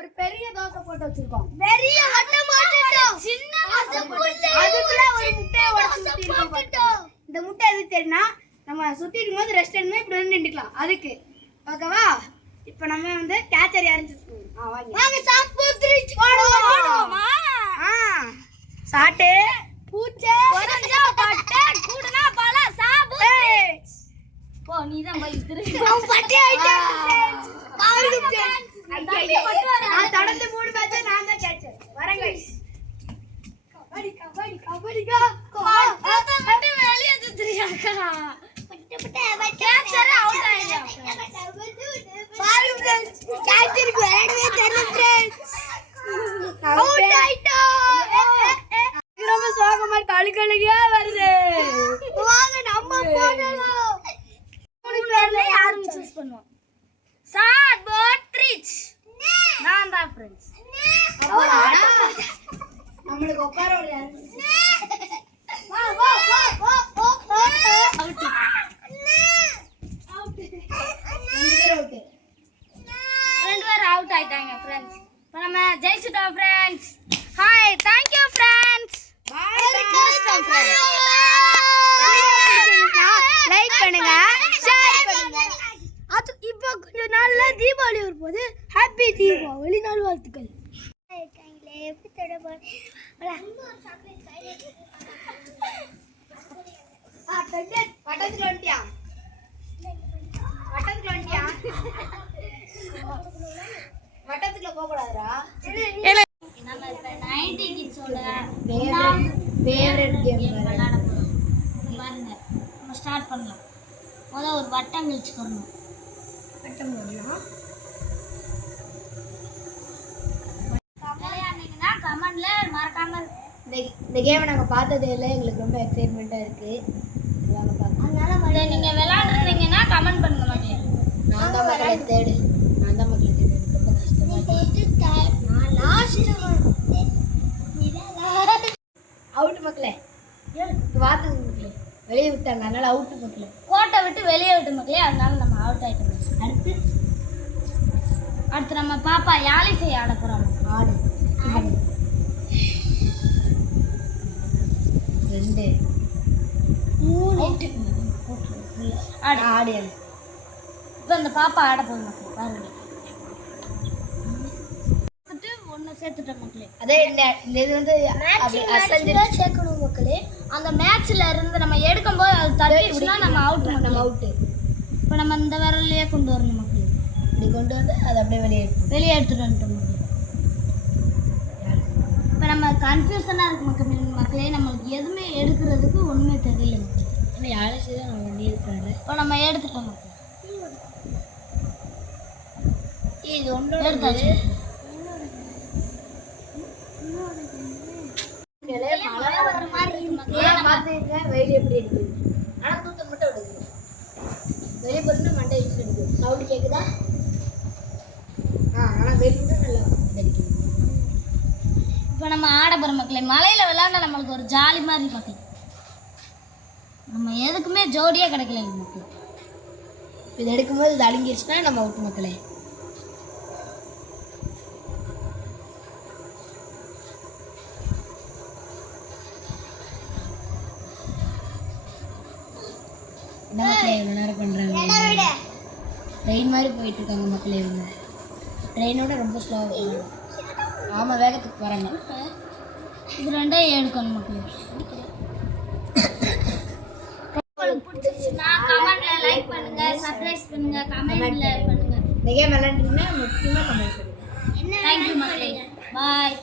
ஒரு பெரிய தோசை போட்டு வச்சிருக்கோம். பெரிய வட்டம் போட்டுட்டோம். சின்ன அதுக்குள்ள ஒரு முட்டையை உடைச்சு ஊத்திட்டோம். இந்த முட்டை எதுக்கு தெரியுமா? நம்ம சுத்தி இருக்கும்போது ரெஸ்ட் எடுத்து இப்படி வந்து நின்றுக்கலாம். அதுக்கு ஓகேவா? இப்போ நம்ம வந்து கேச்சரி அரைஞ்சிருக்கோம். வாங்க சாப்பிட்டு போடுவோம். சாட்டே பூச்சே ஒரஞ்சா பட்டை கூடுனா பல சாபு போ நீதான் போய் திருப்பி பட்டை ஐட்டா பாருங்க நான் தொடர்ந்து 3 மேட்ச் நான் தான் கேட்சர் வரேன் गाइस கபடி மட்டும் வெளிய சுத்துறியாக்கா பட்டை கேட்சர் அவுட் ஆயிடுச்சு பாருங்க फ्रेंड्स கேட்சருக்கு வரவே தெரியல फ्रेंड्स அவுட் ஆயிட்டா ரொம்ப சோகமா கழுகழுகியா வருது வாங்க நம்ம போடலாம் 3 பேர்ல யாரும் சூஸ் பண்ணுவோம் சாட் பட்ரிச் நான் தான் फ्रेंड्स நம்மளுக்கு உட்கார முடியாது வா வா வா வா அவுட் ரெண்டு பேர் அவுட் ஆயிட்டாங்க फ्रेंड्स இப்போ நம்ம ஜெயிச்சிட்டோம் friends hi thank you friends bye like பண்ணுங்க ஷேர் பண்ணுங்க அது இப்போ கொஞ்ச நாள்ல தீபாவளி வரும்போது ஹேப்பி தீபாவளி நல்வாழ்த்துக்கள் கையிலே எப்படி தடவை பட்டத்துக்கு வந்துட்டியா வட்டத்துக்குள்ள போக கூடாதுடா நம்ம இப்ப 90 கிட்ஸோட ஃபேவரட் கேம் விளையாட போறோம் பாருங்க நம்ம ஸ்டார்ட் பண்ணலாம் முதல்ல ஒரு வட்டம் கிழிச்சுக்கணும் வட்டம் போடலாம் விளையாடுனீங்கன்னா கமெண்ட்ல மறக்காம இந்த கேமை நாங்கள் பார்த்ததே இல்லை எங்களுக்கு ரொம்ப எக்ஸைட்மெண்ட்டாக இருக்குது வாங்க பார்க்கலாம் அதனால நீங்கள் விளையாடுறீங்கன்னா கமெண்ட் பண்ணுங்க மக்களே நான் தான் மக்களை தேடு ரொம்ப கஷ்டமாக அவுட் மக்களே வாத்துக்கு மக்களே வெளியே விட்டாங்க அதனால அவுட்டு மக்களே கோட்டை விட்டு வெளியே விட்டு மக்களே அதனால நம்ம அவுட் ஆகிட்டோம் அடுத்து நம்ம பாப்பா யாழை செய்ய ஆட போகிறோம் ஆடு 2 3 ஆடு ஆடு இப்போ அந்த பாப்பா ஆட போகுது மக்களே பாருங்க ஒன்று சேர்த்துட்டோம் மக்களே அதே இந்த இது வந்து சேர்க்கணும் மக்களே அந்த மேட்ச்ல இருந்து நம்ம எடுக்கும்போது அது தட்டிச்சுன்னா நம்ம அவுட்டு இப்போ நம்ம இந்த விரல்லையே கொண்டு வரணும் மக்களே இப்படி கொண்டு வந்து அதை அப்படியே வெளியே எடுத்துட்டு வந்துட்டோம் மக்களே இப்போ நம்ம கன்ஃபியூஷனாக இருக்கு மக்களே நம்மளுக்கு எதுவுமே எடுக்கிறதுக்கு ஒன்றுமே தெரியல மக்களே ஏன்னா யாரும் தான் நம்ம வண்டி இருக்கிறாரு இப்போ நம்ம எடுத்துட்டோம் மக்களே இது ஒன்று எடுத்தாச்சு வெயில் எப்படி எடுக்குது ஆனால் தூத்தம் மட்டும் எடுக்குது வெளியே போட்டுன்னா மண்டை வச்சு எடுக்குது சவுண்டு கேட்குதா ஆனால் வெயில் மட்டும் நல்லா அடிக்குது இப்போ நம்ம ஆட போகிற மக்களே மலையில் விளையாண்டா நம்மளுக்கு ஒரு ஜாலி மாதிரி மக்கள் நம்ம எதுக்குமே ஜோடியாக கிடைக்கல மக்கள் இது எடுக்கும்போது இது அடங்கிருச்சுன்னா நம்ம அவுட்டு மக்களே என்ன மக்களே இவ்வளோ நேரம் பண்ணுறாங்க ட்ரெயின் மாதிரி போயிட்டுருக்காங்க மக்களே இவங்க ட்ரெயினோட ரொம்ப ஸ்லோவாக ஆமாம் வேகத்துக்கு வராங்க இது ரெண்டும் எடுக்கணும் மக்களே உங்களுக்கு பிடிச்சிருச்சுன்னா கமெண்ட்ல லைக் பண்ணுங்க சப்ஸ்கிரைப் பண்ணுங்க கமெண்ட்ல பண்ணுங்க இந்த கேம் விளையாண்டுங்கன்னா முக்கியமாக கமெண்ட் பண்ணுங்க தேங்க்யூ மக்களே பாய்